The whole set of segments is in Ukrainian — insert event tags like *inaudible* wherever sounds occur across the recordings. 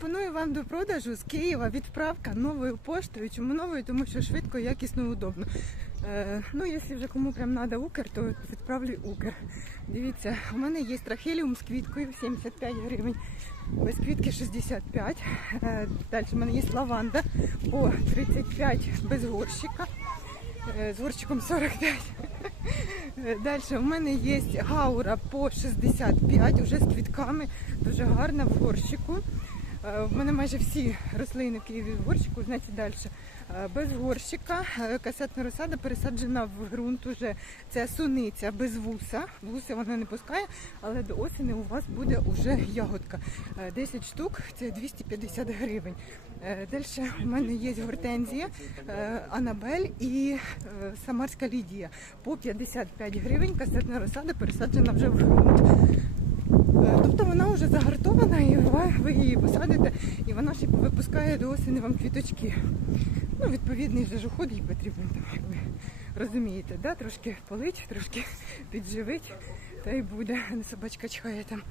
Пропоную вам до продажу з Києва відправка новою поштою. Чому новою? Тому що швидко, якісно, удобно. Е, ну, якщо вже кому прям треба Укр, то відправлю Укр. Дивіться, у мене є трахеліум з квіткою 75 гривень, без квітки 65. Е, далі в мене є лаванда по 35 без горщика. Е, з горщиком 45. Далі у мене є гаура по 65, вже з квітками, дуже гарна в горщику. Е, В мене майже всі рослини в Києві в горщику, значить далі. Е, Без горщика, е, касетна розсада пересаджена в ґрунт уже. Це суниця без вуса. Вуса вона не пускає, але до осені у вас буде уже ягодка. Е, 10 штук, це 250 гривень. Далі у мене є гортензія, Анабель і Самарська Лідія. По 55 гривень касетна розсада пересаджена вже в ґрунт. Е, Тобто вона вже загартована і ви, її посадите, і вона ще випускає до осені вам квіточки. Ну, відповідний вже ж уход їй потрібен, там, як ви розумієте, да? трошки полить, трошки підживить, та й буде, собачка чхає там.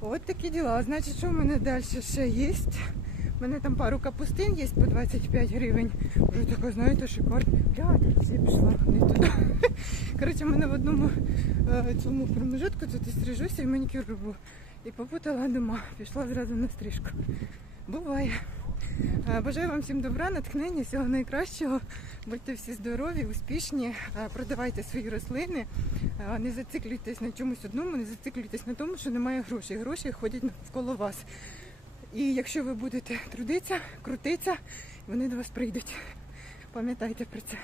От такі діла. Значить, що в мене далі ще є? У мене там пару капустин є по 25 гривень. Вже така, знаєте, шикарна. Глянь, я пішла не туди. *laughs* Коротше, в мене в одному е, цьому промежутку тут і стрижуся і манікюр роблю. І попутала дома, пішла зразу на стрижку. Буває. Е, Бажаю вам всім добра, натхнення, всього найкращого. Будьте всі здорові, успішні, е, продавайте свої рослини, не зациклюйтесь на чомусь одному, не зациклюйтесь на тому, що немає грошей. Гроші ходять навколо вас. І якщо ви будете трудитися, крутитися, вони до вас прийдуть. Пам'ятайте про це.